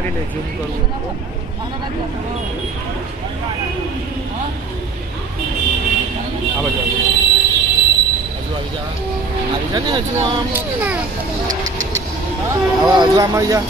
કરી લે ઝૂમ કરવું આ બાજુ હજુ આવી જા ને હજુ આમ હવે હજુ આમ આવી જા